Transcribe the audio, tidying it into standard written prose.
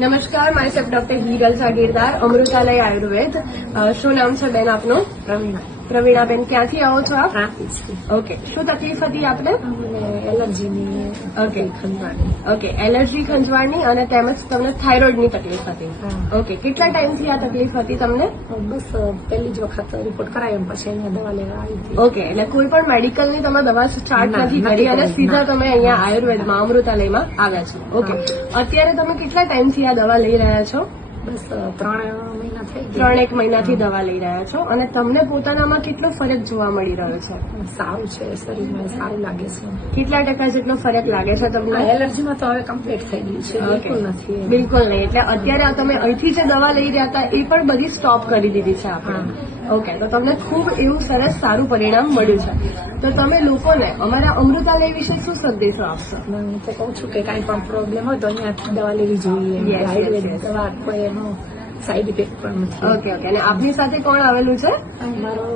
નમસ્કાર, મારી self doctor Hiral સાગીરદાર, Amrutalay Ayurveda. શું નામ છે બેન આપનું? પ્રવીણાબેન. ક્યાંથી આવો છો આપ? ઓકે. શું તકલીફ હતી આપને? એલર્જીની. ઓકે. ઓકે, એલર્જી ખંજવાળની અને તેમજ તમને થાઇરોઇડની તકલીફ હતી. ઓકે. કેટલા ટાઈમથી આ તકલીફ હતી તમને? બસ પહેલી જ વખત રિપોર્ટ કરાયો પછી અહીંયા દવા લેવા આવી હતી. ઓકે, એટલે કોઈ પણ મેડિકલની તમે દવા સ્ટાર્ટ નથી કરી અને સીધા તમે અહીંયા આયુર્વેદમાં અમૃતાલયમાં આવ્યા છો. ઓકે. અત્યારે તમે કેટલા ટાઈમથી આ દવા લઈ રહ્યા છો? બસ 3 મહિના થઈ ગયા. 3-1 મહિનાથી દવા લઈ રહ્યા છો અને તમને પોતાનામાં કેટલો ફરક જોવા મળી રહ્યો છે? સારું છે, શરીરમાં સારું લાગે છે. કેટલા ટકા જેટલો ફરક લાગે છે તમને? એલર્જીમાં તો હવે કમ્પ્લીટ થઈ ગયું છે, બિલકુલ નથી. બિલકુલ નહીં. એટલે અત્યારે તમે અહીંથી જે દવા લઈ રહ્યા હતા એ પણ બધી સ્ટોપ કરી દીધી છે આપણે. ઓકે, તો તમને ખૂબ એવું સરસ સારું પરિણામ મળ્યું છે. તો તમે લોકોને અમારા અમૃતાલય વિશે શું સંદેશો આપશો? હું તો કહું છું કે કાંઈ પણ પ્રોબ્લેમ હોય તો અહીંયાથી દવા લેવી જોઈએ. આયુર્વેદ દવા કોઈ એનો સાઈડ ઇફેક્ટ પણ નથી. ઓકે. અને આપની સાથે કોણ આવેલું છે? મારો